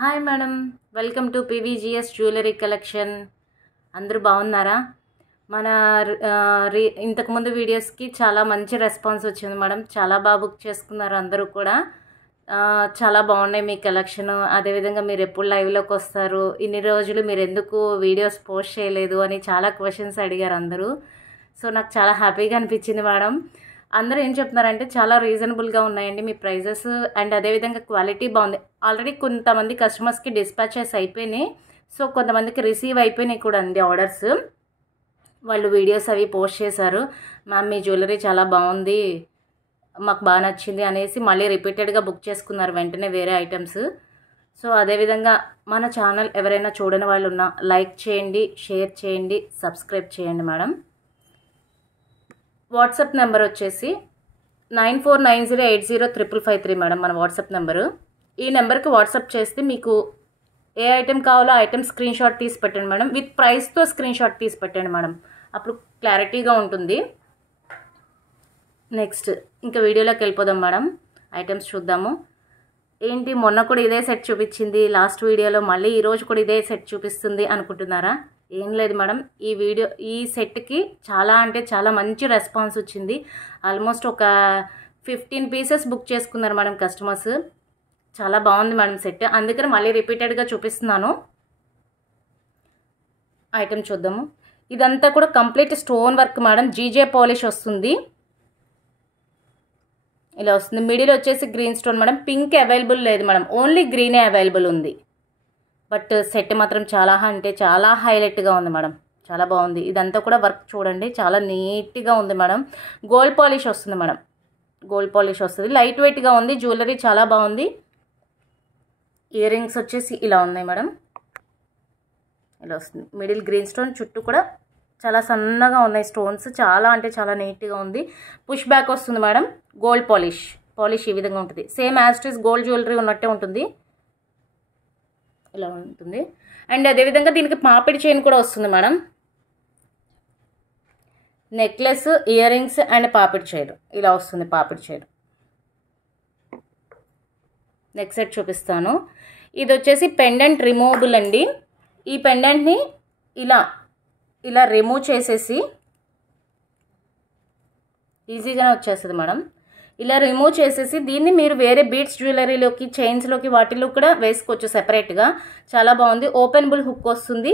Hi madam, welcome to PVGS jewellery collection. అందరూ బాగున్నారా? మన ఇంతకుముందు వీడియోస్కి చాలా మంచి రెస్పాన్స్ వచ్చింది మేడం. చాలా బాగా బుక్ చేసుకున్నారు అందరూ కూడా. చాలా బాగున్నాయి మీ కలెక్షన్. అదేవిధంగా మీరు ఎప్పుడు లైవ్లోకి వస్తారు, ఇన్ని రోజులు మీరు ఎందుకు వీడియోస్ పోస్ట్ చేయలేదు అని చాలా క్వశ్చన్స్ అడిగారు అందరూ. సో నాకు చాలా హ్యాపీగా అనిపించింది మేడం. అందరూ ఏం చెప్తున్నారంటే చాలా రీజనబుల్గా ఉన్నాయండి మీ ప్రైజెస్, అండ్ అదేవిధంగా క్వాలిటీ బాగుంది. ఆల్రెడీ కొంతమంది కస్టమర్స్కి డిస్పాచెస్ అయిపోయినాయి, సో కొంతమందికి రిసీవ్ అయిపోయినాయి కూడా అండి ఆర్డర్స్. వాళ్ళు వీడియోస్ అవి పోస్ట్ చేశారు, మ్యామ్ మీ జ్యువెలరీ చాలా బాగుంది, మాకు బాగా నచ్చింది అనేసి మళ్ళీ రిపీటెడ్గా బుక్ చేసుకున్నారు వెంటనే వేరే ఐటమ్స్. సో అదేవిధంగా మన ఛానల్ ఎవరైనా చూడని వాళ్ళు ఉన్నా లైక్ చేయండి, షేర్ చేయండి, సబ్స్క్రైబ్ చేయండి మేడం. వాట్సాప్ నెంబర్ వచ్చేసి 9490805553 మేడం మన వాట్సాప్ నెంబరు. ఈ నెంబర్కి వాట్సాప్ చేస్తే మీకు ఏ ఐటెం కావాలో ఆ ఐటెం స్క్రీన్ షాట్ తీసి పెట్టండి మేడం. విత్ ప్రైస్తో స్క్రీన్ షాట్ తీసి పెట్టండి మేడం, అప్పుడు క్లారిటీగా ఉంటుంది. నెక్స్ట్ ఇంకా వీడియోలోకి వెళ్ళిపోదాం మేడం. ఐటమ్స్ చూద్దాము. ఏంటి మొన్న కూడా ఇదే సెట్ చూపించింది లాస్ట్ వీడియోలో, మళ్ళీ ఈరోజు కూడా ఇదే సెట్ చూపిస్తుంది అనుకుంటున్నారా? ఏం లేదు మేడం, ఈ సెట్కి చాలా అంటే చాలా మంచి రెస్పాన్స్ వచ్చింది. ఆల్మోస్ట్ ఒక 15 పీసెస్ బుక్ చేసుకున్నారు మేడం కస్టమర్స్. చాలా బాగుంది మేడం సెట్, అందుకని మళ్ళీ రిపీటెడ్గా చూపిస్తున్నాను. ఐటమ్ చూద్దాము. ఇదంతా కూడా complete stone work madam, GJ polish వస్తుంది. ఇలా వస్తుంది. మిడిల్ వచ్చేసి green stone madam. Pink available లేదు మేడం, ఓన్లీ గ్రీనే అవైలబుల్ ఉంది. బట్ సెట్ మాత్రం చాలా అంటే చాలా హైలైట్గా ఉంది మేడం, చాలా బాగుంది. ఇదంతా కూడా వర్క్ చూడండి, చాలా నీట్గా ఉంది మేడం. గోల్డ్ పాలిష్ వస్తుంది మేడం, గోల్డ్ పాలిష్ వస్తుంది. లైట్ వెయిట్గా ఉంది, జ్యువెలరీ చాలా బాగుంది. ఇయర్ రింగ్స్ వచ్చేసి ఇలా ఉన్నాయి మేడం, ఇలా వస్తుంది. మిడిల్ గ్రీన్ స్టోన్, చుట్టూ కూడా చాలా సన్నగా ఉన్నాయి స్టోన్స్, చాలా అంటే చాలా నీట్గా ఉంది. పుష్ బ్యాక్ వస్తుంది మేడం. గోల్డ్ పాలిష్ ఈ విధంగా ఉంటుంది. Same as it is gold jewellery ఉన్నట్టే ఉంటుంది, ఇలా ఉంటుంది. అండ్ అదేవిధంగా దీనికి పాపిడి చైన్ కూడా వస్తుంది madam. Necklace, ear rings and papdi chain ఇలా వస్తుంది. పాపిడి చైన్ నెక్స్ట్ సెట్ చూపిస్తాను. ఇది వచ్చేసి పెండెంట్ రిమూవబుల్ అండి. ఈ పెండెంట్ని ఇలా రిమూవ్ చేసేసి ఈజీగానే వచ్చేస్తుంది మేడం. ఇలా రిమూవ్ చేసేసి దీన్ని మీరు వేరే బీడ్స్ జ్యువెలరీలోకి, చైన్స్లోకి వాటిలో కూడా వేసుకోవచ్చు సెపరేట్గా. చాలా బాగుంది. ఓపెనబుల్ హుక్ వస్తుంది.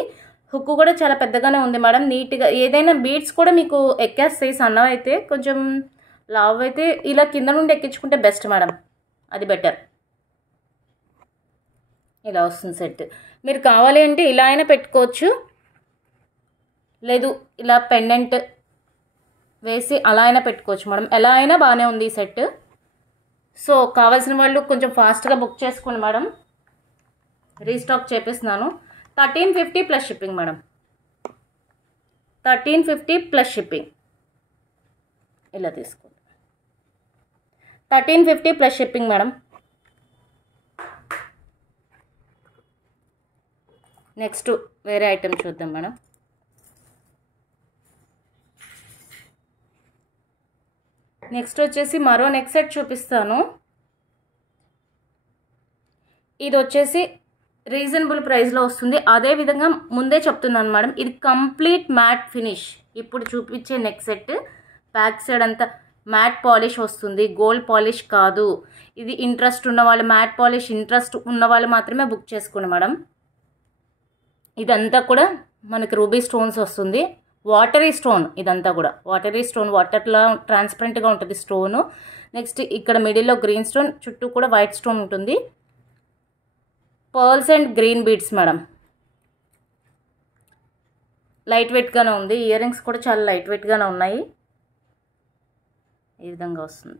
హుక్ కూడా చాలా పెద్దగానే ఉంది మేడం, నీట్గా. ఏదైనా బీడ్స్ కూడా మీకు ఎక్కేస్తాయి, సన్నవి అయితే. కొంచెం లావ్ అయితే ఇలా కింద నుండి ఎక్కించుకుంటే బెస్ట్ మేడం, అది బెటర్. ఇలా వస్తుంది సెట్. మీరు కావాలి అంటే ఇలా అయినా పెట్టుకోవచ్చు, లేదు ఇలా పెండెంట్ వేసి అలా అయినా పెట్టుకోవచ్చు మేడం. ఎలా అయినా బాగానే ఉంది ఈ సెట్. సో కావాల్సిన వాళ్ళు కొంచెం ఫాస్ట్గా బుక్ చేసుకోండి మేడం, రీస్టాక్ చేపిస్తున్నాను. 1350 plus shipping madam, 1350 plus shipping. ఇలా తీసుకోండి, 1350 ప్లస్ షిప్పింగ్ మేడం. నెక్స్ట్ వేరే ఐటమ్ చూద్దాం మేడం. నెక్స్ట్ వచ్చేసి మరో నెక్ సెట్ చూపిస్తాను. ఇది వచ్చేసి రీజనబుల్ ప్రైస్లో వస్తుంది. అదేవిధంగా ముందే చెప్తున్నాను మేడం, ఇది కంప్లీట్ మ్యాట్ ఫినిష్. ఇప్పుడు చూపించే నెక్ సెట్ బ్యాక్ సైడ్ అంతా మ్యాట్ పాలిష్ వస్తుంది, గోల్డ్ పాలిష్ కాదు. ఇది ఇంట్రెస్ట్ ఉన్నవాళ్ళు, మ్యాట్ పాలిష్ ఇంట్రెస్ట్ ఉన్నవాళ్ళు మాత్రమే బుక్ చేసుకోండి మేడం. ఇదంతా కూడా మనకి రూబీ స్టోన్స్ వస్తుంది, వాటరీ స్టోన్. ఇదంతా కూడా వాటరీ స్టోన్, వాటర్లో ట్రాన్స్పరెంట్గా ఉంటుంది స్టోను. నెక్స్ట్ ఇక్కడ మిడిల్లో గ్రీన్ స్టోన్, చుట్టూ కూడా వైట్ స్టోన్ ఉంటుంది. Pearls and green beads madam, light వెయిట్గానే ఉంది. ఇయర్ రింగ్స్ కూడా చాలా లైట్ వెయిట్గానే ఉన్నాయి. ఈ విధంగా వస్తుంది.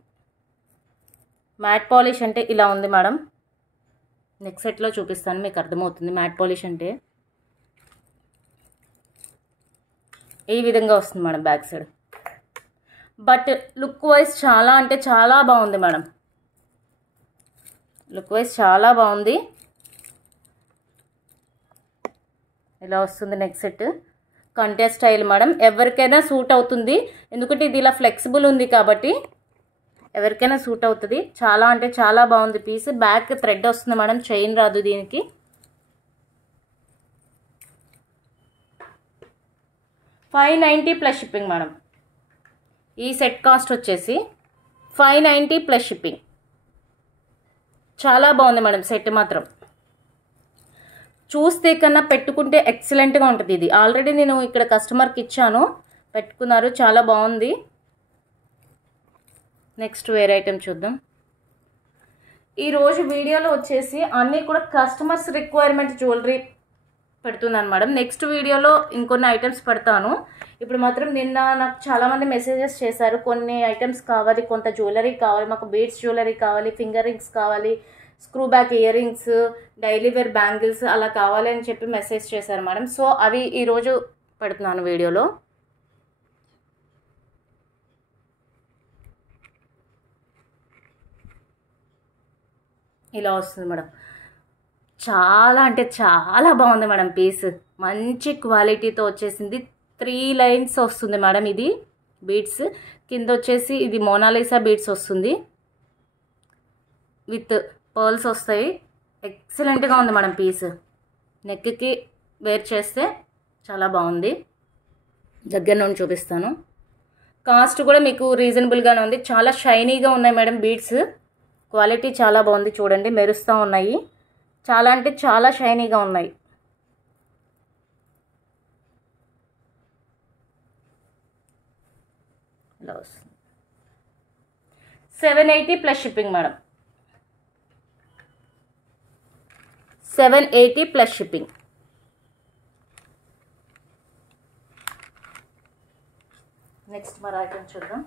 మ్యాట్ పాలిష్ అంటే ఇలా ఉంది మేడం. నెక్స్ట్ సెట్లో చూపిస్తాను, మీకు అర్థమవుతుంది మ్యాట్ పాలిష్ అంటే. ఈ విధంగా వస్తుంది madam back side. But look wise చాలా అంటే చాలా బాగుంది మేడం, లుక్ వైజ్ చాలా బాగుంది. ఇలా వస్తుంది నెక్ సెట్. కంటే స్టైల్ మేడం, ఎవరికైనా సూట్ అవుతుంది, ఎందుకంటే ఇది ఇలా ఫ్లెక్సిబుల్ ఉంది కాబట్టి ఎవరికైనా సూట్ అవుతుంది. చాలా అంటే చాలా బాగుంది పీస్. బ్యాక్ థ్రెడ్ వస్తుంది మేడం, చైన్ రాదు దీనికి. $590 ప్లస్ షిప్పింగ్ మేడం. ఈ సెట్ కాస్ట్ వచ్చేసి $590 ప్లస్ షిప్పింగ్. చాలా బాగుంది మేడం సెట్ మాత్రం. చూస్తే కన్నా పెట్టుకుంటే ఎక్సలెంట్గా ఉంటుంది ఇది. ఆల్రెడీ నేను ఇక్కడ కస్టమర్కి ఇచ్చాను, పెట్టుకున్నారు, చాలా బాగుంది. నెక్స్ట్ వేరే ఐటెం చూద్దాం. ఈరోజు వీడియోలో వచ్చేసి అన్నీ కూడా కస్టమర్స్ రిక్వైర్మెంట్ జ్యువెలరీ పెడుతున్నాను మేడం. నెక్స్ట్ వీడియోలో ఇంకొన్ని ఐటమ్స్ పెడతాను. ఇప్పుడు మాత్రం నిన్న నాకు చాలామంది మెసేజెస్ చేశారు, కొన్ని ఐటమ్స్ కావాలి, కొంత జ్యువెలరీ కావాలి, మాకు బీడ్స్ జ్యువెలరీ కావాలి, ఫింగర్ రింగ్స్ కావాలి, screw back earrings, daily wear bangles అలా కావాలి అని చెప్పి మెసేజ్ చేశారు మేడం. సో అవి ఈరోజు పెడుతున్నాను వీడియోలో. ఇలా వస్తుంది మేడం. చాలా అంటే చాలా బాగుంది మేడం పీస్. మంచి క్వాలిటీతో వచ్చేసింది. 3 లైన్స్ వస్తుంది మేడం ఇది బీడ్స్. కింద వచ్చేసి ఇది మోనాలిసా బీడ్స్ వస్తుంది, విత్ పర్ల్స్ వస్తాయి. ఎక్సలెంట్గా ఉంది మేడం పీస్. నెక్కి వేర్ చేస్తే చాలా బాగుంది. దగ్గర నుండి చూపిస్తాను. కాస్ట్ కూడా మీకు రీజనబుల్గానే ఉంది. చాలా షైనీగా ఉన్నాయి మేడం బీడ్స్. క్వాలిటీ చాలా బాగుంది. చూడండి, మెరుస్తూ ఉన్నాయి. చాలా అంటే చాలా షైనీగా ఉన్నాయి. ఇలా వస్తుంది. 780 plus shipping madam. 780 plus shipping. Next మరి ఐటమ్ చూద్దాం.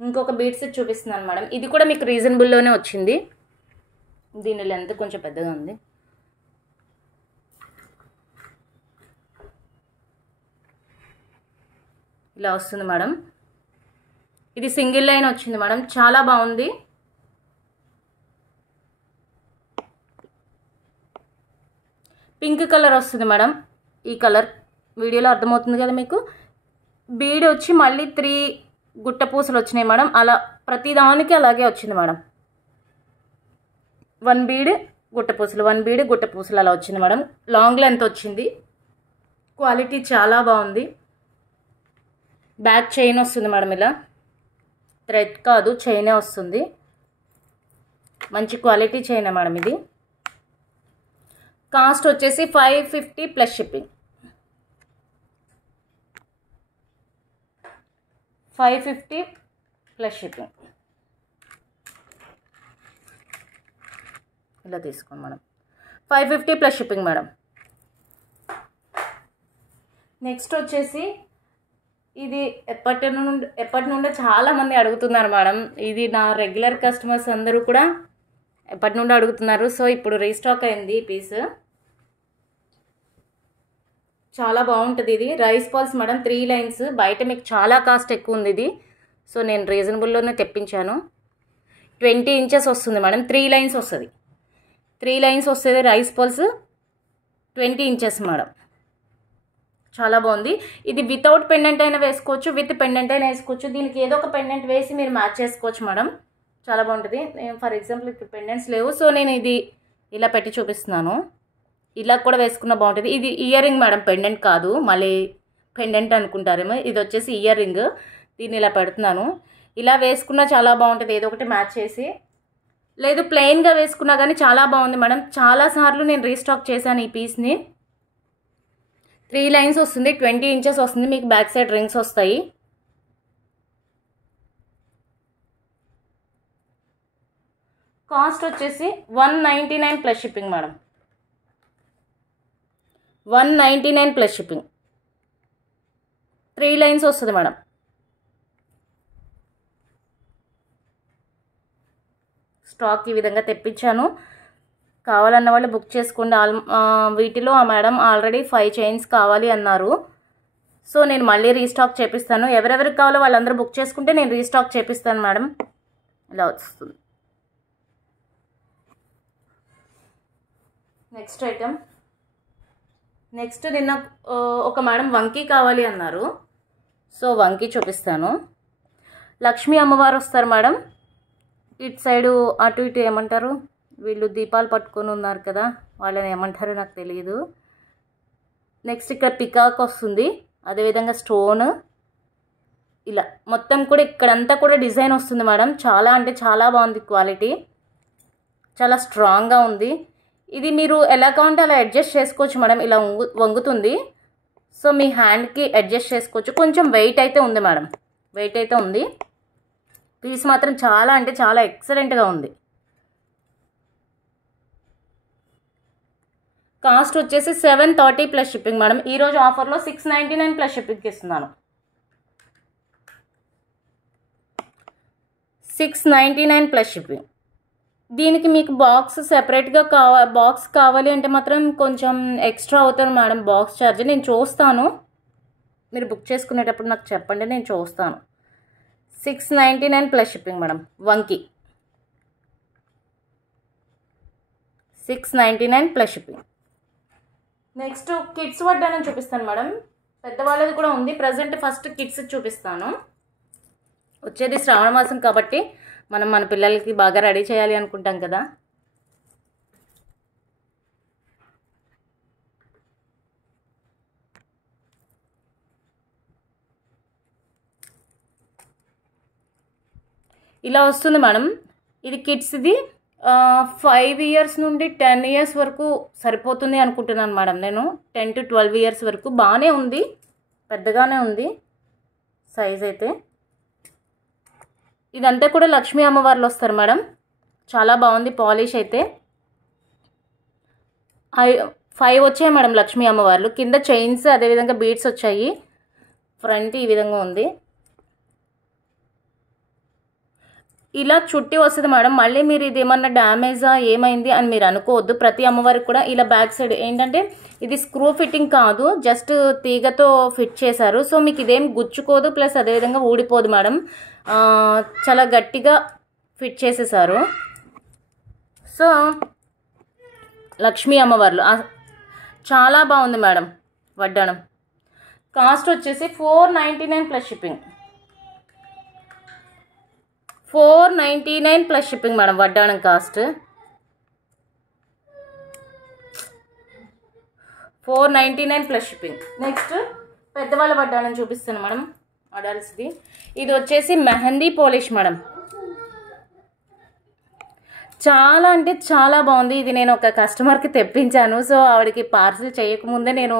ఇంకొక బీడ్ సెట్ చూపిస్తున్నాను మేడం. ఇది కూడా మీకు రీజనబుల్లోనే వచ్చింది. దీని లెంత్ కొంచెం పెద్దగా ఉంది. ఇలా వస్తుంది మేడం. ఇది సింగిల్ లైన్ వచ్చింది మేడం. చాలా బాగుంది. పింక్ కలర్ వస్తుంది మేడం. ఈ కలర్ వీడియోలో అర్థమవుతుంది కదా మీకు. బీడ్ వచ్చి మళ్ళీ 3 గుట్ట పూసలు వచ్చినాయి మేడం. అలా ప్రతిదానికి అలాగే వచ్చింది మేడం. 1 బీడ్ గుట్ట పూసలు, 1 బీడ్ గుట్ట పూసలు అలా వచ్చింది మేడం. లాంగ్ లెంత్ వచ్చింది. క్వాలిటీ చాలా బాగుంది. బ్యాక్ చైన్ వస్తుంది మేడం. ఇలా థ్రెడ్ కాదు, చైనే వస్తుంది. మంచి క్వాలిటీ చైన్ మేడం ఇది. కాస్ట్ వచ్చేసి 550 ప్లస్ షిప్పింగ్. 550 plus shipping. ఇలా తీసుకోండి madam. 550 plus shipping madam. Next వచ్చేసి ఇది ఎప్పటి నుండి చాలామంది అడుగుతున్నారు మేడం. ఇది నా రెగ్యులర్ కస్టమర్స్ అందరూ కూడా ఎప్పటి నుండి అడుగుతున్నారు. సో ఇప్పుడు రీస్టాక్ అయింది ఈ పీస్. చాలా బాగుంటుంది ఇది. Rice pearls madam, 3 lines. బయట మీకు చాలా కాస్ట్ ఎక్కువ ఉంది ఇది. సో నేను రీజనబుల్లోనే తెప్పించాను. 20 ఇంచెస్ వస్తుంది మేడం. 3 లైన్స్ వస్తుంది. 3 లైన్స్ వస్తుంది. Rice pearls 20 inches madam. చాలా బాగుంది. ఇది వితౌట్ పెండెంట్ అయినా వేసుకోవచ్చు, విత్ పెండెంట్ అయినా వేసుకోవచ్చు. దీనికి ఏదో ఒక పెండెంట్ వేసి మీరు మ్యాచ్ చేసుకోవచ్చు మేడం. చాలా బాగుంటుంది. నేను ఫర్ ఎగ్జాంపుల్ ఇప్పుడు పెండెంట్స్ లేవు, సో నేను ఇది ఇలా పెట్టి చూపిస్తున్నాను. ఇలా కూడా వేసుకున్న బాగుంటుంది. ఇది ఇయర్ రింగ్ మేడం, పెండెంట్ కాదు. మళ్ళీ పెండెంట్ అనుకుంటారేమో. ఇది వచ్చేసి ఇయర్ రింగ్. దీన్ని ఇలా పెడుతున్నాను. ఇలా వేసుకున్నా చాలా బాగుంటుంది. ఏదో ఒకటి మ్యాచ్ చేసి, లేదు ప్లెయిన్గా వేసుకున్నా కానీ చాలా బాగుంది మేడం. చాలాసార్లు నేను రీస్టాక్ చేశాను ఈ పీస్ని. 3 లైన్స్ వస్తుంది. 20 ఇంచెస్ వస్తుంది. మీకు బ్యాక్ సైడ్ రింగ్స్ వస్తాయి. కాస్ట్ వచ్చేసి 199 plus shipping madam. 199 plus shipping. 3 lines వస్తుంది మేడం. స్టాక్ ఈ విధంగా తెప్పించాను. కావాలన్న వాళ్ళు బుక్ చేసుకోండి. వీటిలో ఆ మేడం ఆల్రెడీ 5 చైన్స్ కావాలి అన్నారు. సో నేను మళ్ళీ రీస్టాక్ చేపిస్తాను. ఎవరెవరికి కావాలో వాళ్ళందరూ బుక్ చేసుకుంటే నేను రీస్టాక్ చేపిస్తాను మేడం. ఇలా వస్తుంది. Next item. నెక్స్ట్ నిన్న ఒక మేడం వంకీ కావాలి అన్నారు. సో వంకీ చూపిస్తాను. లక్ష్మీ అమ్మవారు వస్తారు మేడం. ఇటు సైడు అటు ఇటు ఏమంటారు, వీళ్ళు దీపాలు పట్టుకొని ఉన్నారు కదా, వాళ్ళని ఏమంటారో నాకు తెలియదు. నెక్స్ట్ ఇక్కడ పికాక్ వస్తుంది, అదేవిధంగా స్టోన్, ఇలా మొత్తం కూడా ఇక్కడంతా కూడా డిజైన్ వస్తుంది మేడం. చాలా అంటే చాలా బాగుంది, క్వాలిటీ చాలా స్ట్రాంగ్గా ఉంది. ఇది మీరు ఎలా కావాలంటే అలా అడ్జస్ట్ చేసుకోవచ్చు మేడం. ఇలా వంగుతుంది, సో మీ హ్యాండ్కి అడ్జస్ట్ చేసుకోవచ్చు. కొంచెం వెయిట్ అయితే ఉంది మేడం, వెయిట్ అయితే ఉంది. పీస్ మాత్రం చాలా అంటే చాలా ఎక్సలెంట్గా ఉంది. కాస్ట్ వచ్చేసి 730 ప్లస్ షిప్పింగ్ మేడం. ఈరోజు ఆఫర్లో 699 ప్లస్ షిప్పింగ్కి ఇస్తున్నాను. 699 ప్లస్ షిప్పింగ్. దీనికి మీకు బాక్స్ సెపరేట్గా బాక్స్ కావాలి అంటే మాత్రం కొంచెం ఎక్స్ట్రా అవుతుంది మేడం, బాక్స్ ఛార్జ్. నేను చూస్తాను, మీరు బుక్ చేసుకునేటప్పుడు నాకు చెప్పండి, నేను చూస్తాను. 699 ప్లస్ షిప్పింగ్ మేడం. వంకి 699 ప్లస్ షిప్పింగ్. నెక్స్ట్ కిడ్స్ వడ్డానం చూపిస్తాను మేడం. పెద్దవాళ్ళది కూడా ఉంది. ప్రజెంట్ ఫస్ట్ కిడ్స్ చూపిస్తాను. వచ్చేది శ్రావణ మాసం కాబట్టి మనం మన పిల్లలకి బాగా రెడీ చేయాలి అనుకుంటాం కదా. ఇలా వస్తుంది మేడం. ఇది కిడ్స్ది 5 ఇయర్స్ నుండి 10 ఇయర్స్ వరకు సరిపోతుంది అనుకుంటున్నాను మేడం. నేను 10 to 12 ఇయర్స్ వరకు బాగానే ఉంది, పెద్దగానే ఉంది సైజ్ అయితే. ఇదంతా కూడా లక్ష్మీ అమ్మవార్లు వస్తారు మేడం. చాలా బాగుంది పాలిష్ అయితే. 5 వచ్చాయి మేడం లక్ష్మీ అమ్మవార్లు. కింద చైన్స్ అదేవిధంగా బీడ్స్ వచ్చాయి. ఫ్రంట్ ఈ విధంగా ఉంది, ఇలా చుట్టి వస్తుంది మేడం. మళ్ళీ మీరు ఇది ఏమన్నా డ్యామేజా ఏమైంది అని మీరు అనుకోవద్దు. ప్రతి అమ్మవారికి కూడా ఇలా బ్యాక్ సైడ్ ఏంటంటే ఇది స్క్రూ ఫిట్టింగ్ కాదు, జస్ట్ తీగతో ఫిట్ చేశారు. సో మీకు ఇదేం గుచ్చుకోదు, ప్లస్ అదేవిధంగా ఊడిపోదు మేడం. చాలా గట్టిగా ఫిట్ చేసేసారు. సో లక్ష్మీ అమ్మవార్లు చాలా బాగుంది మేడం వడ్డానం. కాస్ట్ వచ్చేసి 499 plus shipping. 499 plus shipping madam వడ్డానం కాస్ట్. 499 plus shipping. నెక్స్ట్ పెద్దవాళ్ళ వడ్డానం చూపిస్తాను మేడం, అడల్ట్స్ది. ఇది వచ్చేసి మెహందీ పాలిష్ మేడం. చాలా అంటే చాలా బాగుంది. ఇది నేను ఒక కస్టమర్కి తెప్పించాను. సో ఆవిడకి పార్సిల్ చేయకముందే నేను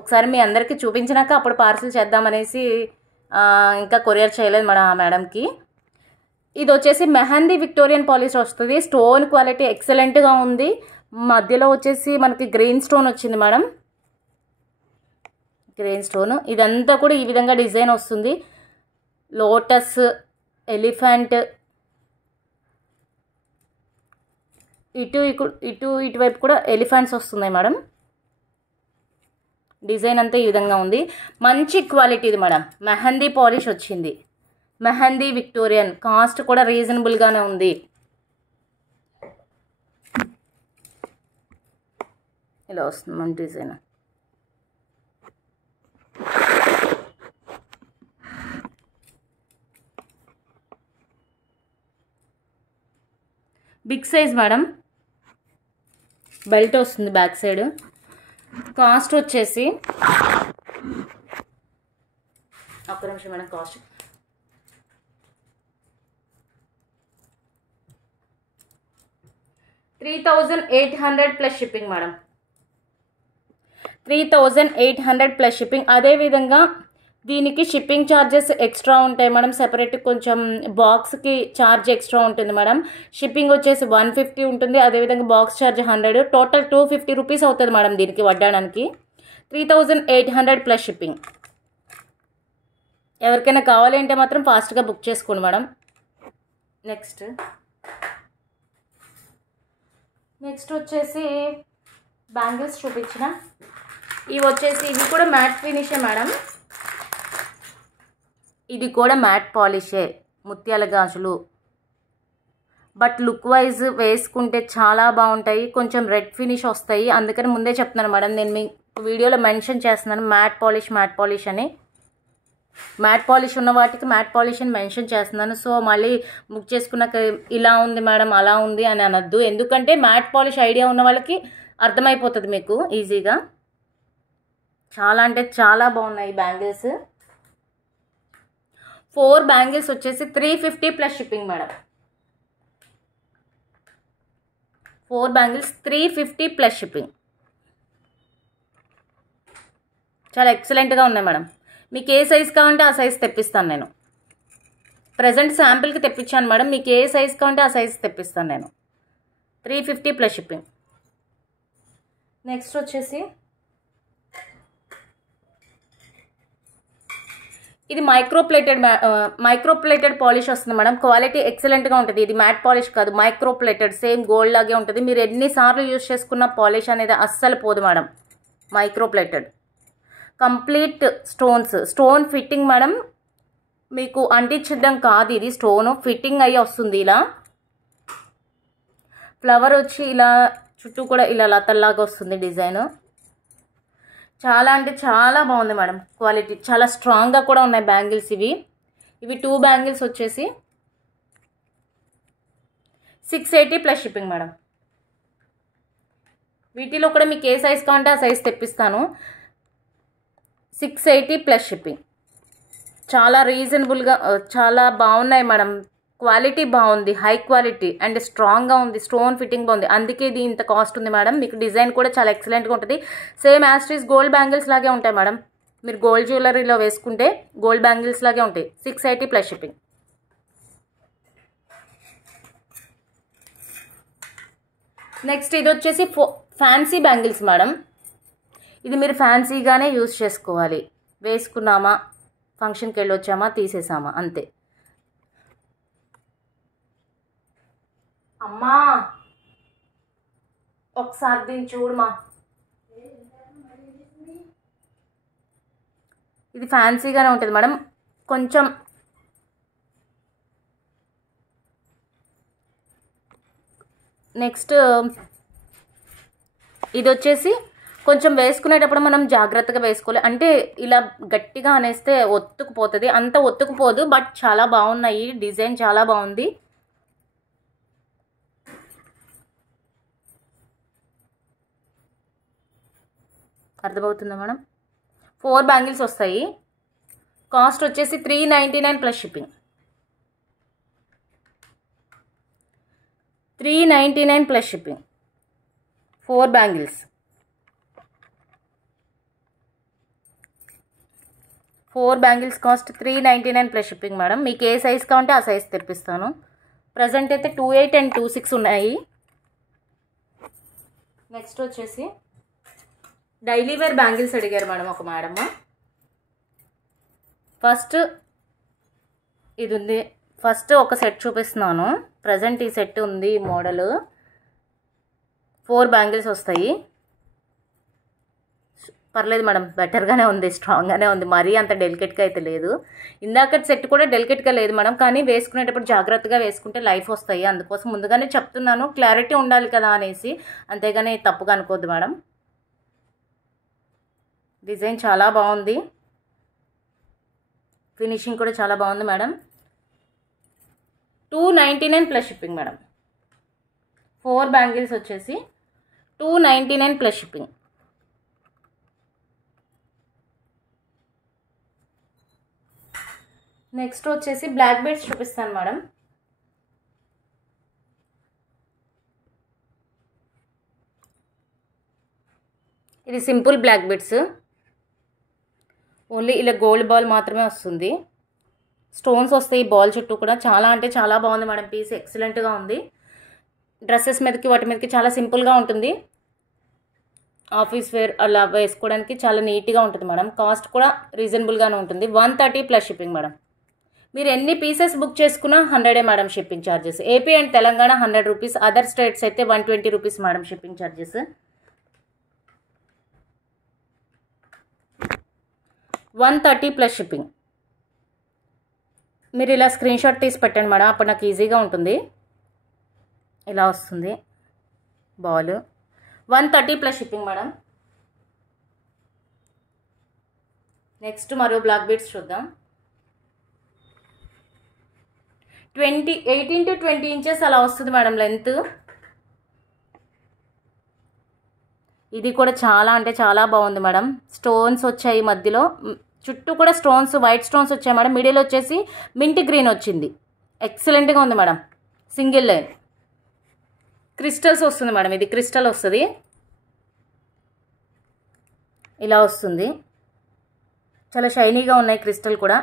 ఒకసారి మీ అందరికీ చూపించినాక అప్పుడు పార్సిల్ చేద్దామనేసి ఇంకా కొరియర్ చేయలేదు మేడం ఆ మేడంకి. ఇది వచ్చేసి మెహందీ విక్టోరియన్ పాలిష్ వస్తుంది. స్టోన్ క్వాలిటీ ఎక్సలెంట్గా ఉంది. మధ్యలో వచ్చేసి మనకి గ్రీన్ స్టోన్ వచ్చింది మేడం, గ్రీన్ స్టోన్. ఇదంతా కూడా ఈ విధంగా డిజైన్ వస్తుంది. లోటస్, ఎలిఫెంట్, ఇటువైపు కూడా ఎలిఫెంట్స్ వస్తున్నాయి మేడం. డిజైన్ అంతా ఈ విధంగా ఉంది. మంచి క్వాలిటీ ఇది మేడం. మెహందీ పాలిష్ వచ్చింది, మెహందీ విక్టోరియన్. కాస్ట్ కూడా రీజనబుల్గానే ఉంది. ఇలా వస్తుంది మన design. Big size madam. Belt వస్తుంది బ్యాక్ సైడ్. కాస్ట్ వచ్చేసి ఒక్క నిమిషం madam. Cost 3800 plus shipping madam. 3800 plus shipping. అదేవిధంగా దీనికి షిప్పింగ్ ఛార్జెస్ ఎక్స్ట్రా ఉంటాయి మేడం. సెపరేట్ కొంచెం బాక్స్కి ఛార్జ్ ఎక్స్ట్రా ఉంటుంది మేడం. షిప్పింగ్ వచ్చేసి 150 ఉంటుంది, అదేవిధంగా బాక్స్ ఛార్జ్ 100. టోటల్ 250 రూపీస్ అవుతుంది మేడం దీనికి వడ్డాడానికి. 3800 ప్లస్ షిప్పింగ్. ఎవరికైనా కావాలి అంటే మాత్రం ఫాస్ట్గా బుక్ చేసుకోండి మేడం. నెక్స్ట్ వచ్చేసి బ్యాంగిల్స్ చూపించిన. ఇవి వచ్చేసి ఇవి కూడా మ్యాట్ ఫినిషే మేడం. ఇది కూడా మ్యాట్ పాలిషే, ముత్యాల గాజులు. బట్ లుక్ వైజ్ వేసుకుంటే చాలా బాగుంటాయి. కొంచెం రెడ్ ఫినిష్ వస్తాయి, అందుకని ముందే చెప్తున్నాను మేడం. నేను మీ వీడియోలో మెన్షన్ చేస్తున్నాను మ్యాట్ పాలిష్ అని. మ్యాట్ పాలిష్ ఉన్న వాటికి మ్యాట్ పాలిష్ అని మెన్షన్ చేస్తున్నాను. సో మళ్ళీ బుక్ చేసుకున్నాక ఇలా ఉంది మేడం అలా ఉంది అని అనొద్దు, ఎందుకంటే మ్యాట్ పాలిష్ ఐడియా ఉన్న వాళ్ళకి అర్థమైపోతుంది మీకు ఈజీగా. చాలా అంటే చాలా బాగున్నాయి బ్యాంగిల్స్. 4 బ్యాంగిల్స్ వచ్చేసి 350 plus shipping madam. 4 bangles 350 plus shipping. చాలా ఎక్సలెంట్గా ఉన్నాయి మేడం. మీకు ఏ సైజ్ కావాలంటే ఆ సైజ్ తెప్పిస్తాను నేను. ప్రజెంట్ శాంపిల్కి తెప్పించాను మేడం, మీకు ఏ సైజ్ కావాలంటే ఆ సైజ్ తెప్పిస్తాను నేను. 350 ప్లస్ షిప్పింగ్. నెక్స్ట్ వచ్చేసి ఇది మైక్రోప్లేటెడ్ పాలిష్ వస్తుంది మేడం. క్వాలిటీ ఎక్సలెంట్గా ఉంటుంది. ఇది మ్యాట్ పాలిష్ కాదు, మైక్రోప్లేటెడ్, సేమ్ గోల్డ్ లాగే ఉంటుంది. మీరు ఎన్నిసార్లు యూజ్ చేసుకున్న పాలిష్ అనేది అస్సలు పోదు madam. Microplated complete stone fitting madam. మీకు అంటించడం కాదు, ఇది స్టోన్ ఫిట్టింగ్ అయ్యి వస్తుంది. ఇలా ఫ్లవర్ వచ్చి ఇలా చుట్టూ కూడా ఇలా లతల్లాగా వస్తుంది డిజైన్. చాలా అంటే చాలా బాగుంది మేడం. క్వాలిటీ చాలా స్ట్రాంగ్గా కూడా ఉన్నాయి బ్యాంగిల్స్. ఇవి 2 బ్యాంగిల్స్ వచ్చేసి 680 ప్లస్ షిప్పింగ్ మేడం. వీటిలో కూడా మీకు ఏ సైజ్ కావాలంటే ఆ సైజ్ తెప్పిస్తాను. 680 ప్లస్ షిప్పింగ్. చాలా రీజనబుల్గా చాలా బాగున్నాయి మేడం. క్వాలిటీ బాగుంది, హై క్వాలిటీ అండ్ స్ట్రాంగ్గా ఉంది. స్టోన్ ఫిట్టింగ్ బాగుంది, అందుకే ఇది ఇంత కాస్ట్ ఉంది మేడం. మీకు డిజైన్ కూడా చాలా ఎక్సలెంట్గా ఉంటుంది. సేమ్ యాస్ట్రీస్ గోల్డ్ బ్యాంగిల్స్ లాగే ఉంటాయి మేడం. మీరు గోల్డ్ జ్యువెలరీలో వేసుకుంటే గోల్డ్ బ్యాంగిల్స్ లాగే ఉంటాయి. 680 ప్లస్ షిప్పింగ్. నెక్స్ట్ ఇది వచ్చేసి ఫ్యాన్సీ బ్యాంగిల్స్ మేడం. ఇది మీరు ఫ్యాన్సీగానే యూజ్ చేసుకోవాలి. వేసుకున్నామా, ఫంక్షన్కి వెళ్ళొచ్చామా, తీసేసామా అంతే. అమ్మా ఒకసారి దీన్ని చూడమా. ఇది ఫ్యాన్సీగానే ఉంటుంది మేడం. కొంచెం నెక్స్ట్ ఇది వచ్చేసి కొంచెం వేసుకునేటప్పుడు మనం జాగ్రత్తగా వేసుకోవాలి. అంటే ఇలా గట్టిగా అనేస్తే ఒత్తుకుపోతుంది, అంత ఒత్తుకుపోదు. బట్ చాలా బాగున్నాయి, డిజైన్ చాలా బాగుంది. అర్థమవుతుందా మేడం? 4 బ్యాంగిల్స్ వస్తాయి. కాస్ట్ వచ్చేసి 399 plus shipping. 399 plus shipping. 4 bangles. 4 bangles cost 399 plus shipping madam. మీకు ఏ సైజ్ కావాలంటే ఆ సైజ్ తెప్పిస్తాను. ప్రజెంట్ అయితే 28 అండ్ 26 ఉన్నాయి. నెక్స్ట్ వచ్చేసి డైలీ వేర్ బ్యాంగిల్స్ అడిగారు మేడం ఒక మేడమ్. ఫస్ట్ ఇది ఉంది. ఫస్ట్ ఒక సెట్ చూపిస్తున్నాను. ప్రజెంట్ ఈ సెట్ ఉంది, ఈ మోడల్. 4 బ్యాంగిల్స్ వస్తాయి. పర్లేదు మేడం, బెటర్గానే ఉంది, స్ట్రాంగ్గానే ఉంది. మరీ అంత డెలికేట్గా అయితే లేదు. ఇందాక సెట్ కూడా డెలికేట్గా లేదు మేడం, కానీ వేసుకునేటప్పుడు జాగ్రత్తగా వేసుకుంటే లైఫ్ వస్తాయి. అందుకోసం ముందుగానే చెప్తున్నాను, క్లారిటీ ఉండాలి కదా అనేసి. అంతేగాని తప్పుగా అనుకోవద్దు మేడం. డిజైన్ చాలా బాగుంది, ఫినిషింగ్ కూడా చాలా బాగుంది madam. 299 plus shipping madam. 4 bangles వచ్చేసి 299 ప్లస్ షిప్పింగ్. నెక్స్ట్ వచ్చేసి బ్లాక్ బీడ్స్ చూపిస్తాను మేడం. ఇది సింపుల్ బ్లాక్ బీడ్స్. ఓన్లీ ఇలా గోల్డ్ బాల్ మాత్రమే వస్తుంది. స్టోన్స్ వస్తాయి బాల్ చుట్టూ కూడా. చాలా అంటే చాలా బాగుంది మేడం. పీస్ ఎక్సలెంట్గా ఉంది. డ్రెస్సెస్ మీదకి వాటి మీదకి చాలా సింపుల్గా ఉంటుంది. ఆఫీస్ వేర్ అలా వేసుకోవడానికి చాలా నీట్గా ఉంటుంది మేడం. కాస్ట్ కూడా రీజనబుల్గానే ఉంటుంది. 130 ప్లస్ షిప్పింగ్ మేడం. మీరు ఎన్ని పీసెస్ బుక్ చేసుకున్నా 100 madam shipping charges. AP and Telangana 100 rupees. Other states అయితే 120 rupees madam shipping charges. 130 plus shipping. మీరు ఇలా స్క్రీన్ షాట్ తీసి పెట్టండి మేడం, అప్పుడు నాకు ఈజీగా ఉంటుంది. ఇలా వస్తుంది ball. 130 plus shipping madam. Next మరో బ్లాక్ బీడ్స్ చూద్దాం. 18 to 20 ఇంచెస్ అలా వస్తుంది మేడం లెంత్. ఇది కూడా చాలా అంటే చాలా బాగుంది మేడం. స్టోన్స్ వచ్చాయి మధ్యలో, చుట్టూ కూడా స్టోన్స్, వైట్ స్టోన్స్ వచ్చాయి మేడం. మిడిల్ వచ్చేసి మింట్ గ్రీన్ వచ్చింది. ఎక్సలెంట్గా ఉంది మేడం. సింగిల్ లైన్ క్రిస్టల్స్ వస్తుంది మేడం. ఇది క్రిస్టల్ వస్తుంది, ఇలా వస్తుంది. చాలా షైనీగా ఉన్నాయి క్రిస్టల్ కూడా.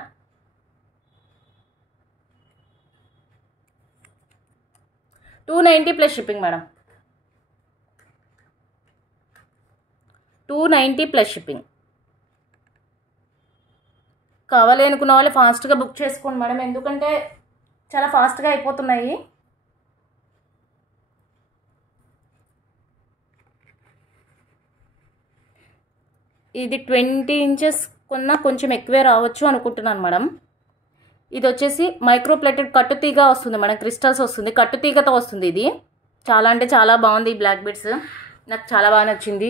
$290 plus shipping madam. 290 plus shipping. కావాలి అనుకున్న వాళ్ళు ఫాస్ట్గా బుక్ చేసుకోండి మేడం, ఎందుకంటే చాలా ఫాస్ట్గా అయిపోతున్నాయి. ఇది 20 ఇంచెస్ కొన్నా కొంచెం ఎక్కువే రావచ్చు అనుకుంటున్నాను మేడం. ఇది వచ్చేసి మైక్రో ప్లేటెడ్ కట్టుతీగ వస్తుంది మేడం. క్రిస్టల్స్ వస్తుంది, కట్టుతీగతో వస్తుంది. ఇది చాలా అంటే చాలా బాగుంది. ఈ బ్లాక్ బీడ్స్ నాకు చాలా బాగా నచ్చింది.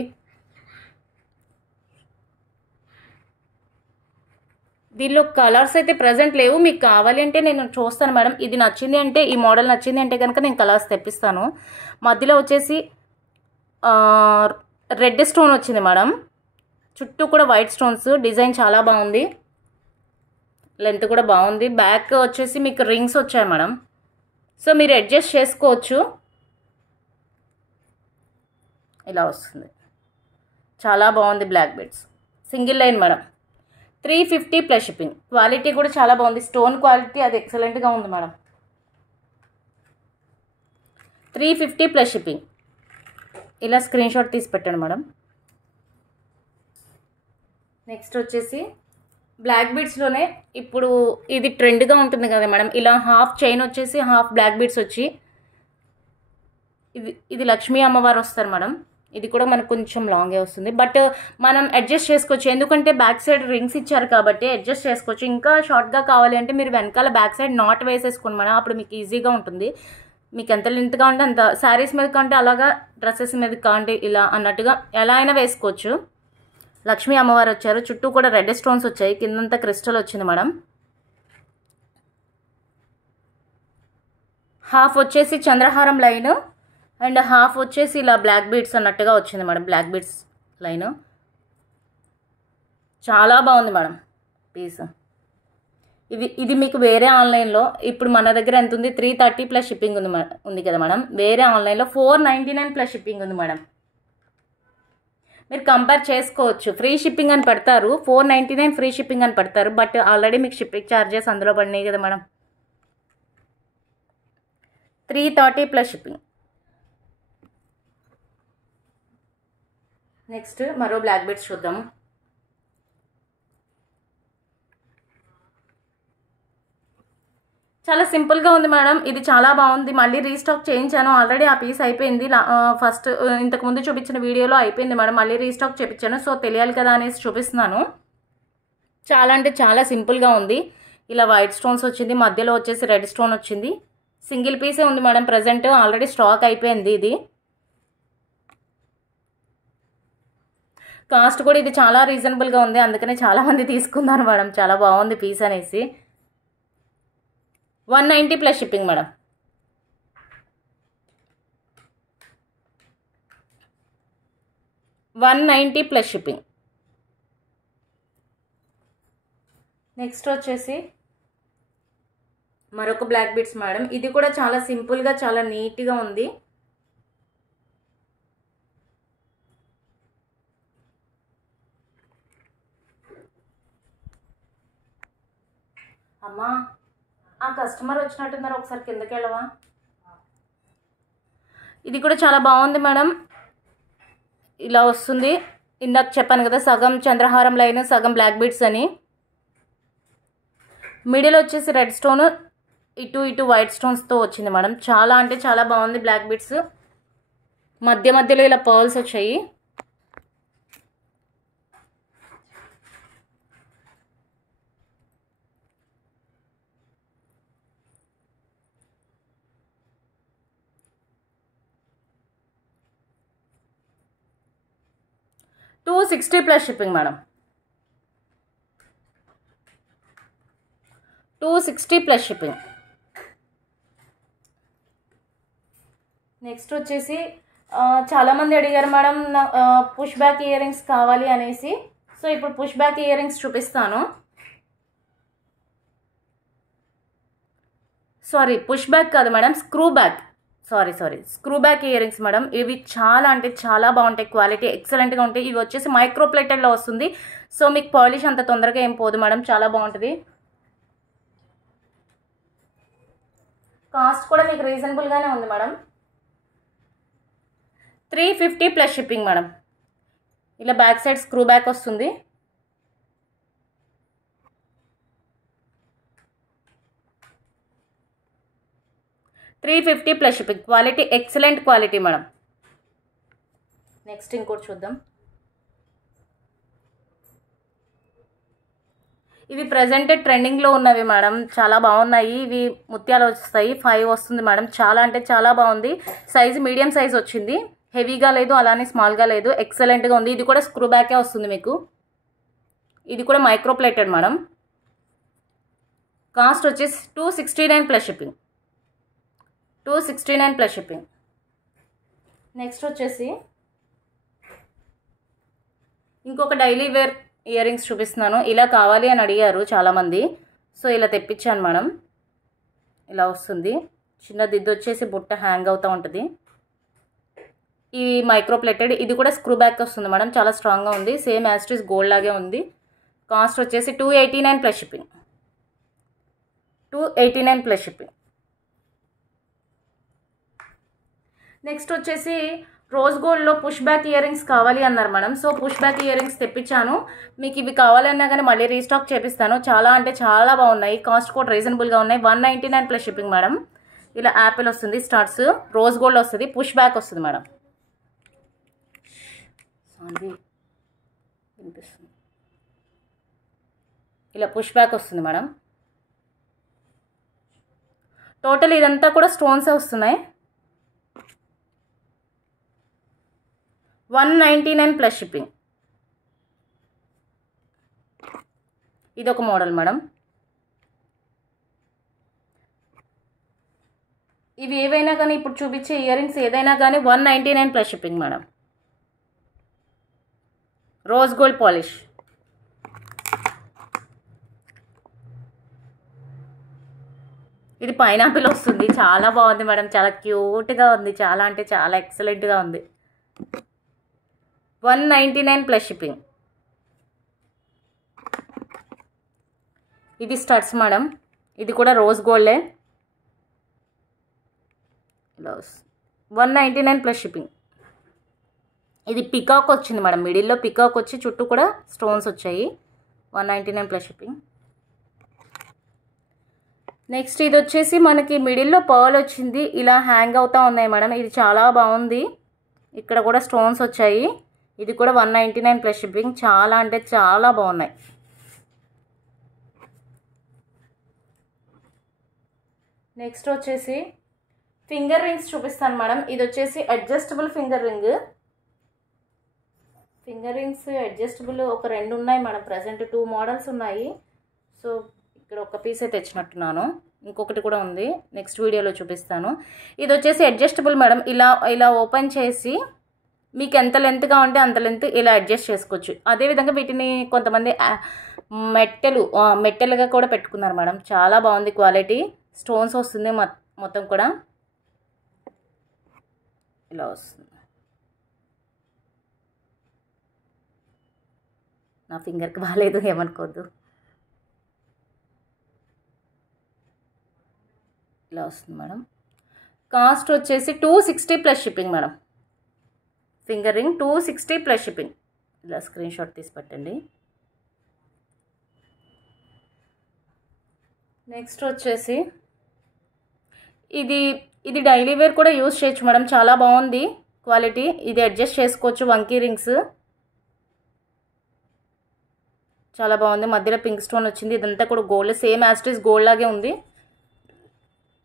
దీనిలో కలర్స్ అయితే ప్రజెంట్ లేవు, మీకు కావాలి అంటే నేను చూస్తాను మేడం. ఇది నచ్చింది అంటే, ఈ మోడల్ నచ్చింది అంటే కనుక నేను కలర్స్ తెప్పిస్తాను. మధ్యలో వచ్చేసి రెడ్ స్టోన్ వచ్చింది మేడం. చుట్టూ కూడా వైట్ స్టోన్స్. డిజైన్ చాలా బాగుంది, లెంత్ కూడా బాగుంది. బ్యాక్ వచ్చేసి మీకు రింగ్స్ వచ్చాయి మేడం, సో మీరు అడ్జస్ట్ చేసుకోవచ్చు. ఇలా వస్తుంది, చాలా బాగుంది black beads. Single line madam. 350 plus shipping. Quality కూడా చాలా బాగుంది, స్టోన్ క్వాలిటీ అది ఎక్సలెంట్గా ఉంది మేడం. 350 plus shipping. ఇలా స్క్రీన్ షాట్ తీసి పెట్టండి మేడం. నెక్స్ట్ వచ్చేసి బ్లాక్ బీడ్స్లోనే ఇప్పుడు ఇది ట్రెండ్గా ఉంటుంది కదా మేడం. ఇలా హాఫ్ చైన్ వచ్చేసి హాఫ్ బ్లాక్ బీడ్స్ వచ్చి, ఇది లక్ష్మీ అమ్మవారు వస్తారు మేడం. ఇది కూడా మనకు కొంచెం లాంగే వస్తుంది, బట్ మనం అడ్జస్ట్ చేసుకోవచ్చు. ఎందుకంటే బ్యాక్ సైడ్ రింగ్స్ ఇచ్చారు కాబట్టి అడ్జస్ట్ చేసుకోవచ్చు. ఇంకా షార్ట్గా కావాలి అంటే మీరు వెనకాల బ్యాక్ సైడ్ నాట్ వేసేసుకోండి మేడం, అప్పుడు మీకు ఈజీగా ఉంటుంది. మీకు ఎంత లెంత్గా ఉంటే అంత, శారీస్ మీద కంటే అలాగా డ్రెస్సెస్ మీద కాంటే ఇలా అన్నట్టుగా ఎలా అయినా వేసుకోవచ్చు. లక్ష్మీ అమ్మవారు వచ్చారు. చుట్టూ కూడా రెడ్ స్టోన్స్ వచ్చాయి, కిందంతా క్రిస్టల్ వచ్చింది మేడం. హాఫ్ వచ్చేసి చంద్రహారం లైన్ అండ్ హాఫ్ వచ్చేసి ఇలా బ్లాక్ బీడ్స్ అన్నట్టుగా వచ్చింది మేడం. బ్లాక్ బీడ్స్ లైన్ చాలా బాగుంది మేడం పీస్. ఇది మీకు వేరే ఆన్లైన్లో ఇప్పుడు మన దగ్గర ఎంత ఉంది, 330 ప్లస్ షిప్పింగ్ ఉంది కదా మేడం. వేరే ఆన్లైన్లో 499 ప్లస్ షిప్పింగ్ ఉంది మేడం. మీరు కంపేర్ చేసుకోవచ్చు. ఫ్రీ షిప్పింగ్ అని పెడతారు, 499 ఫ్రీ షిప్పింగ్ అని పెడతారు, బట్ ఆల్రెడీ మీకు షిప్పింగ్ ఛార్జెస్ అందులో పడినాయి కదా మేడం. 330 plus shipping. నెక్స్ట్ మరో బ్లాక్ బీడ్స్ చూద్దాము. చాలా సింపుల్గా ఉంది మేడం. ఇది చాలా బాగుంది. మళ్ళీ రీస్టాక్ చేయించాను, ఆల్రెడీ ఆ పీస్ అయిపోయింది. ఫస్ట్ ఇంతకుముందు చూపించిన వీడియోలో అయిపోయింది మేడం. మళ్ళీ రీస్టాక్ చేయించాను, సో తెలియాలి కదా అనేసి చూపిస్తున్నాను. చాలా అంటే చాలా సింపుల్గా ఉంది. ఇలా వైట్ స్టోన్స్ వచ్చింది, మధ్యలో వచ్చేసి రెడ్ స్టోన్ వచ్చింది. సింగిల్ పీసే ఉంది మేడం ప్రజెంట్, ఆల్రెడీ స్టాక్ అయిపోయింది. ఇది కాస్ట్ కూడా ఇది చాలా రీజనబుల్గా ఉంది, అందుకనే చాలామంది తీసుకున్నారు మేడం. చాలా బాగుంది పీస్ అనేసి. 190 plus shipping madam. 190 plus shipping. Next వచ్చేసి మరొక బ్లాక్ బీడ్స్ మేడం. ఇది కూడా చాలా సింపుల్గా చాలా నీట్గా ఉంది. అమ్మా ఆ కస్టమర్ వచ్చినట్టున్నారు, ఒకసారి కిందకి వెళ్ళవా. ఇది కూడా చాలా బాగుంది మేడం. ఇలా వస్తుంది. ఇందాక చెప్పాను కదా సగం చంద్రహారం లైన్ సగం బ్లాక్ బీడ్స్ అని. మిడిల్ వచ్చేసి రెడ్ స్టోన్, ఇటు వైట్ స్టోన్స్తో వచ్చింది మేడం. చాలా అంటే చాలా బాగుంది బ్లాక్ బీడ్స్. మధ్యలో ఇలా పర్ల్స్ వచ్చాయి. $260 plus shipping madam. 260 plus shipping. Next వచ్చేసి చాలామంది అడిగారు madam push back ear rings కావాలి అనేసి. సో ఇప్పుడు పుష్ బ్యాక్ ఇయర్ రింగ్స్ చూపిస్తాను. సారీ, పుష్ బ్యాక్ కాదు madam, screw back. Sorry screw back ear rings madam. ఇవి చాలా అంటే చాలా బాగుంటాయి, క్వాలిటీ ఎక్సలెంట్గా ఉంటాయి. ఇవి వచ్చేసి మైక్రో ప్లేటెడ్లో వస్తుంది. సో మీకు పాలిష్ అంత తొందరగా ఏం పోదు మేడం, చాలా బాగుంటుంది. కాస్ట్ కూడా మీకు రీజనబుల్గానే ఉంది మేడం. 350 plus shipping madam. ఇలా బ్యాక్ సైడ్ స్క్రూ బ్యాక్ వస్తుంది. $350 plus shipping. Quality excellent quality madam. Next ఇంకోటి చూద్దాం. ఇవి ప్రజెంట్ ట్రెండింగ్లో ఉన్నవి మేడం, చాలా బాగున్నాయి. ఇవి ముత్యాలు వస్తాయి, 5 వస్తుంది మేడం. చాలా అంటే చాలా బాగుంది. సైజు మీడియం సైజ్ వచ్చింది, హెవీగా లేదు అలానే స్మాల్గా లేదు, ఎక్సలెంట్గా ఉంది. ఇది కూడా స్క్రూ బ్యాకే వస్తుంది మీకు. ఇది కూడా మైక్రో ప్లేటెడ్ మేడం. కాస్ట్ వచ్చేసి 269 plus shipping. 269 plus shipping. Next వచ్చేసి ఇంకొక డైలీ వేర్ ఇయర్ రింగ్స్ చూపిస్తున్నాను. ఇలా కావాలి అని అడిగారు చాలామంది, సో ఇలా తెప్పించాను మేడం. ఇలా వస్తుంది. చిన్న దిద్దు వచ్చేసి బుట్ట హ్యాంగ్ అవుతూ ఉంటుంది. ఈ మైక్రో ప్లేటెడ్. ఇది కూడా స్క్రూ బ్యాక్ వస్తుంది మేడం, చాలా స్ట్రాంగ్గా ఉంది. సేమ్ యాస్ట్రీస్ గోల్డ్ లాగే ఉంది. కాస్ట్ వచ్చేసి 289 plus shipping. 289 plus shipping. Next వచ్చేసి రోజ్ గోల్డ్లో పుష్ బ్యాక్ ఇయర్ రింగ్స్ కావాలి అన్నారు madam. So push back ear rings తెప్పించాను. మీకు ఇవి కావాలన్నా కానీ మళ్ళీ రీస్టాక్ చేపిస్తాను. చాలా అంటే చాలా బాగున్నాయి. కాస్ట్ కూడా రీజనబుల్గా ఉన్నాయి. 199 ప్లస్ షిప్పింగ్ మేడం. ఇలా యాపిల్ వస్తుంది, స్టార్ట్స్ రోజ్ గోల్డ్ వస్తుంది, పుష్ బ్యాక్ వస్తుంది మేడం. వినిపిస్తుంది. ఇలా పుష్ బ్యాక్ వస్తుంది మేడం. టోటల్ ఇదంతా కూడా స్టోన్సే వస్తున్నాయి. 199 ప్లస్ షిప్పింగ్. ఇది ఒక మోడల్ మేడం. ఇవి ఏవైనా కానీ ఇప్పుడు చూపించే ఇయర్ రింగ్స్ ఏదైనా కానీ 199 plus shipping madam. Rose gold polish. ఇది పైనాపిల్ వస్తుంది, చాలా బాగుంది మేడం, చాలా క్యూట్గా ఉంది, చాలా అంటే చాలా ఎక్సలెంట్గా ఉంది. 199 ప్లస్ షిప్పింగ్. ఇది స్టడ్స్ మేడం. ఇది కూడా రోజ్ గోల్డే. ఇలా 199 ప్లస్ షిప్పింగ్. ఇది పికాక్ వచ్చింది మేడం, మిడిల్లో పికాక్ వచ్చి చుట్టూ కూడా స్టోన్స్ వచ్చాయి. 199 ప్లస్ షిప్పింగ్. నెక్స్ట్ ఇది వచ్చేసి మనకి మిడిల్లో పర్ల్ వచ్చింది, ఇలా హ్యాంగ్ అవుతూ ఉన్నాయి మేడం. ఇది చాలా బాగుంది. ఇక్కడ కూడా స్టోన్స్ వచ్చాయి. ఇది కూడా 199 ప్లస్ షిప్పింగ్. చాలా అంటే చాలా బాగున్నాయి. నెక్స్ట్ వచ్చేసి ఫింగర్ రింగ్స్ చూపిస్తాను మేడం. ఇది వచ్చేసి adjustable finger ring. Finger rings adjustable ఒక 2 ఉన్నాయి మేడం. ప్రజెంట్ 2 మోడల్స్ ఉన్నాయి. సో ఇక్కడ ఒక పీసే తెచ్చినట్టున్నాను, ఇంకొకటి కూడా ఉంది, నెక్స్ట్ వీడియోలో చూపిస్తాను. ఇది వచ్చేసి అడ్జస్టబుల్ మేడం. ఇలా ఓపెన్ చేసి మీకు ఎంత లెంత్గా ఉంటే అంత లెంత్ ఇలా అడ్జస్ట్ చేసుకోవచ్చు. అదేవిధంగా వీటిని కొంతమంది మెట్టెలుగా కూడా పెట్టుకున్నారు మేడం. చాలా బాగుంది క్వాలిటీ. స్టోన్స్ వస్తుంది మొత్తం కూడా. ఇలా వస్తుంది. నా ఫింగర్కి బాగాలేదు, ఏమనుకోవద్దు. ఇలా వస్తుంది మేడం. కాస్ట్ వచ్చేసి 260 plus shipping madam. Finger ring 260 plus shipping. ఇలా స్క్రీన్ షాట్ తీసి పెట్టండి. నెక్స్ట్ వచ్చేసి ఇది డైలీ వేర్ కూడా యూజ్ చేయొచ్చు మేడం. చాలా బాగుంది క్వాలిటీ. ఇది అడ్జస్ట్ చేసుకోవచ్చు. వంకీ రింగ్స్ చాలా బాగుంది. మధ్యలో పింక్ స్టోన్ వచ్చింది. ఇదంతా కూడా గోల్డ్, సేమ్ యాస్ట్రీస్ గోల్డ్ లాగే ఉంది.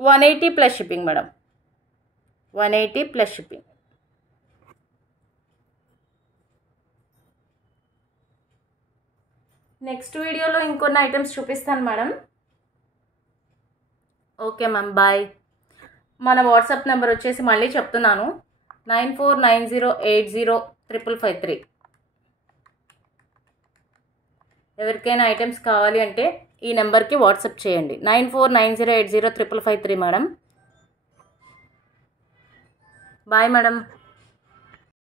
180 plus shipping madam. 180 plus shipping. Next వీడియోలో ఇంకొన్ని ఐటమ్స్ చూపిస్తాను మేడం. Okay ma'am, bye. మన వాట్సాప్ నెంబర్ వచ్చేసి మళ్ళీ చెప్తున్నాను, 9490805553. ఎవరికైనా ఐటమ్స్ కావాలి అంటే ఈ నెంబర్కి వాట్సాప్ చేయండి, 9490805553 మేడం. Bye madam.